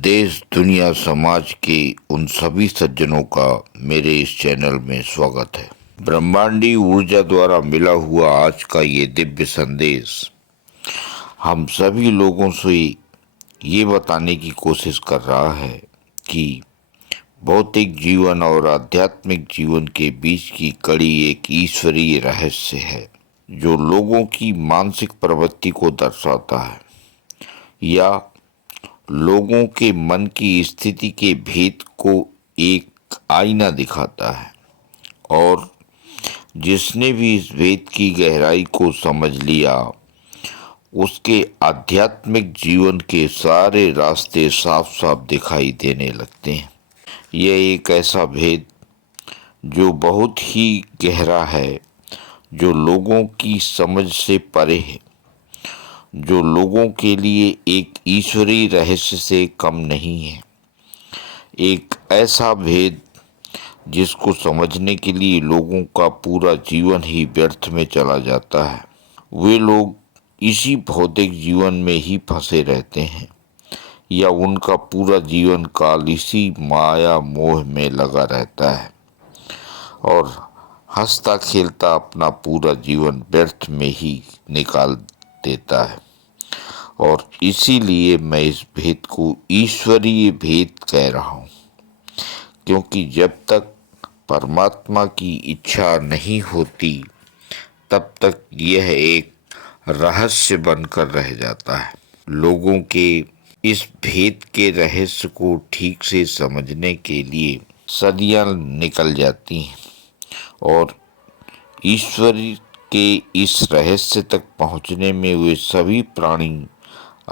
देश दुनिया समाज के उन सभी सज्जनों का मेरे इस चैनल में स्वागत है। ब्रह्मांडी ऊर्जा द्वारा मिला हुआ आज का ये दिव्य संदेश हम सभी लोगों से ये बताने की कोशिश कर रहा है कि भौतिक जीवन और आध्यात्मिक जीवन के बीच की कड़ी एक ईश्वरीय रहस्य है जो लोगों की मानसिक प्रवृत्ति को दर्शाता है या लोगों के मन की स्थिति के भेद को एक आईना दिखाता है। और जिसने भी इस भेद की गहराई को समझ लिया उसके आध्यात्मिक जीवन के सारे रास्ते साफ साफ दिखाई देने लगते हैं। यह एक ऐसा भेद जो बहुत ही गहरा है, जो लोगों की समझ से परे है, जो लोगों के लिए एक ईश्वरीय रहस्य से कम नहीं है। एक ऐसा भेद जिसको समझने के लिए लोगों का पूरा जीवन ही व्यर्थ में चला जाता है। वे लोग इसी भौतिक जीवन में ही फंसे रहते हैं या उनका पूरा जीवन काल इसी माया मोह में लगा रहता है और हंसता खेलता अपना पूरा जीवन व्यर्थ में ही निकाल देता है। और इसीलिए मैं इस भेद को ईश्वरीय भेद कह रहा हूँ, क्योंकि जब तक परमात्मा की इच्छा नहीं होती तब तक यह एक रहस्य बनकर रह जाता है। लोगों के इस भेद के रहस्य को ठीक से समझने के लिए सदियां निकल जाती हैं और ईश्वर के इस रहस्य तक पहुंचने में वे सभी प्राणी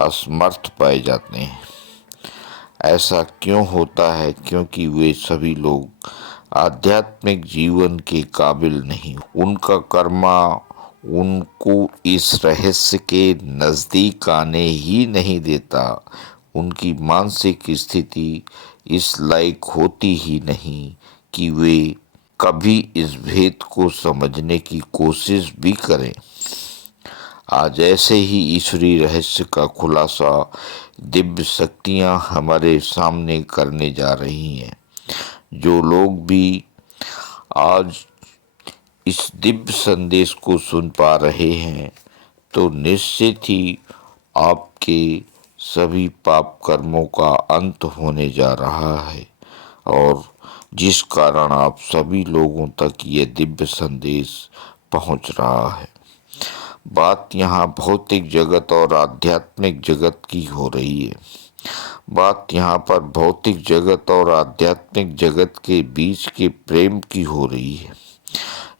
असमर्थ पाए जाते हैं। ऐसा क्यों होता है? क्योंकि वे सभी लोग आध्यात्मिक जीवन के काबिल नहीं। उनका कर्मा उनको इस रहस्य के नज़दीक आने ही नहीं देता। उनकी मानसिक स्थिति इस लायक होती ही नहीं कि वे कभी इस भेद को समझने की कोशिश भी करें। आज ऐसे ही ईश्वरीय रहस्य का खुलासा दिव्य शक्तियां हमारे सामने करने जा रही हैं। जो लोग भी आज इस दिव्य संदेश को सुन पा रहे हैं तो निश्चित ही आपके सभी पाप कर्मों का अंत होने जा रहा है और जिस कारण आप सभी लोगों तक ये दिव्य संदेश पहुंच रहा है। बात यहाँ भौतिक जगत और आध्यात्मिक जगत की हो रही है। बात यहाँ पर भौतिक जगत और आध्यात्मिक जगत के बीच के प्रेम की हो रही है।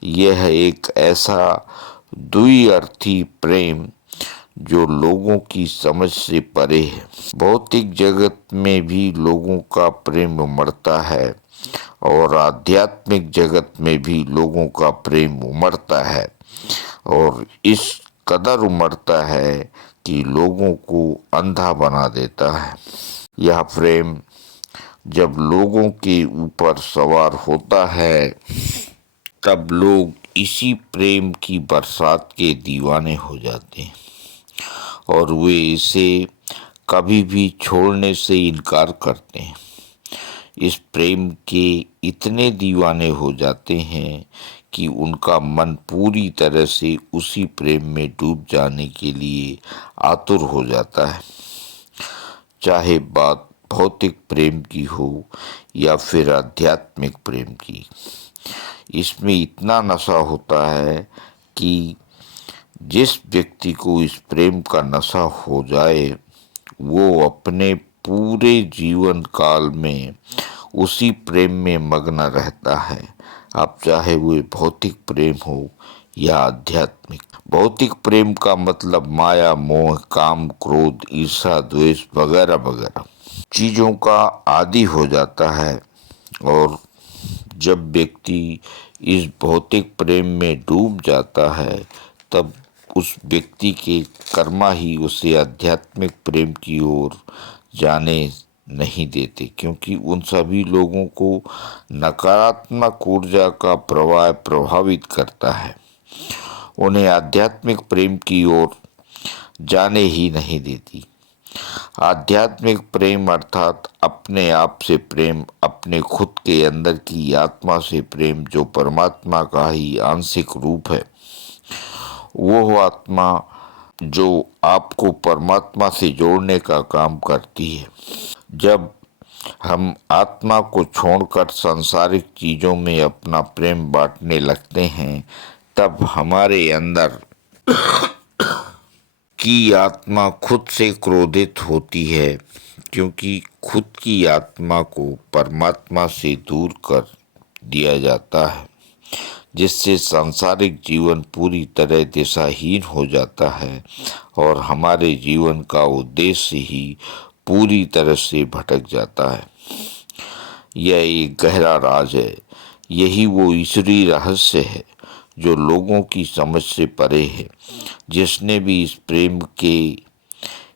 यह एक ऐसा द्विअर्थी प्रेम जो लोगों की समझ से परे है। भौतिक जगत में भी लोगों का प्रेम उमड़ता है और आध्यात्मिक जगत में भी लोगों का प्रेम उमड़ता है और इस कदर उमड़ता है कि लोगों को अंधा बना देता है। यह प्रेम जब लोगों के ऊपर सवार होता है तब लोग इसी प्रेम की बरसात के दीवाने हो जाते हैं और वे इसे कभी भी छोड़ने से इनकार करते हैं। इस प्रेम के इतने दीवाने हो जाते हैं कि उनका मन पूरी तरह से उसी प्रेम में डूब जाने के लिए आतुर हो जाता है। चाहे बात भौतिक प्रेम की हो या फिर आध्यात्मिक प्रेम की, इसमें इतना नशा होता है कि जिस व्यक्ति को इस प्रेम का नशा हो जाए वो अपने पूरे जीवन काल में उसी प्रेम में मग्न रहता है। अब चाहे वो भौतिक प्रेम हो या आध्यात्मिक। भौतिक प्रेम का मतलब माया मोह काम क्रोध ईर्ष्या द्वेष वगैरह वगैरह चीज़ों का आदी हो जाता है और जब व्यक्ति इस भौतिक प्रेम में डूब जाता है तब उस व्यक्ति के कर्मा ही उसे आध्यात्मिक प्रेम की ओर जाने नहीं देते, क्योंकि उन सभी लोगों को नकारात्मक ऊर्जा का प्रवाह प्रभावित करता है। उन्हें आध्यात्मिक प्रेम की ओर जाने ही नहीं देती। आध्यात्मिक प्रेम अर्थात अपने आप से प्रेम, अपने खुद के अंदर की आत्मा से प्रेम, जो परमात्मा का ही आंशिक रूप है। वो आत्मा जो आपको परमात्मा से जोड़ने का काम करती है। जब हम आत्मा को छोड़कर सांसारिक चीजों में अपना प्रेम बांटने लगते हैं, तब हमारे अंदर की आत्मा खुद से क्रोधित होती है, क्योंकि खुद की आत्मा को परमात्मा से दूर कर दिया जाता है, जिससे सांसारिक जीवन पूरी तरह दिशाहीन हो जाता है और हमारे जीवन का उद्देश्य ही पूरी तरह से भटक जाता है। यह एक गहरा राज है। यही वो ईश्वरीय रहस्य है जो लोगों की समझ से परे है। जिसने भी इस प्रेम के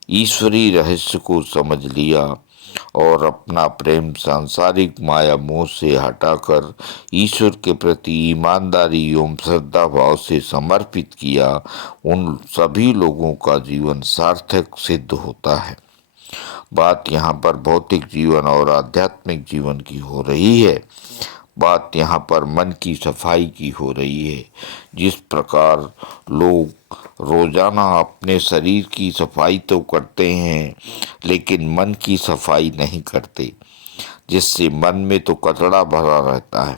ईश्वरीय रहस्य को समझ लिया और अपना प्रेम सांसारिक माया मोह से हटाकर ईश्वर के प्रति ईमानदारी एवं श्रद्धा भाव से समर्पित किया, उन सभी लोगों का जीवन सार्थक सिद्ध होता है। बात यहाँ पर भौतिक जीवन और आध्यात्मिक जीवन की हो रही है। बात यहाँ पर मन की सफाई की हो रही है। जिस प्रकार लोग रोजाना अपने शरीर की सफाई तो करते हैं, लेकिन मन की सफाई नहीं करते, जिससे मन में तो कचरा भरा रहता है।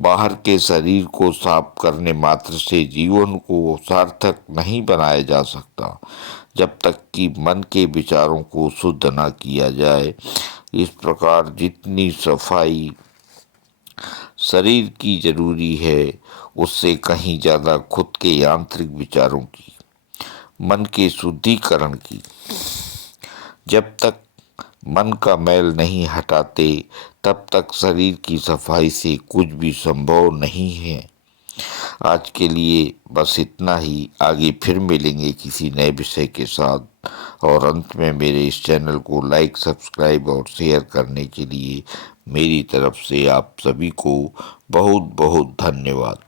बाहर के शरीर को साफ करने मात्र से जीवन को सार्थक नहीं बनाया जा सकता, जब तक कि मन के विचारों को शुद्ध न किया जाए। इस प्रकार जितनी सफाई शरीर की जरूरी है, उससे कहीं ज्यादा खुद के यांत्रिक विचारों की, मन के शुद्धिकरण की। जब तक मन का मैल नहीं हटाते, तब तक शरीर की सफाई से कुछ भी संभव नहीं है। आज के लिए बस इतना ही। आगे फिर मिलेंगे किसी नए विषय के साथ। और अंत में मेरे इस चैनल को लाइक, सब्सक्राइब और शेयर करने के लिए मेरी तरफ से आप सभी को बहुत बहुत धन्यवाद।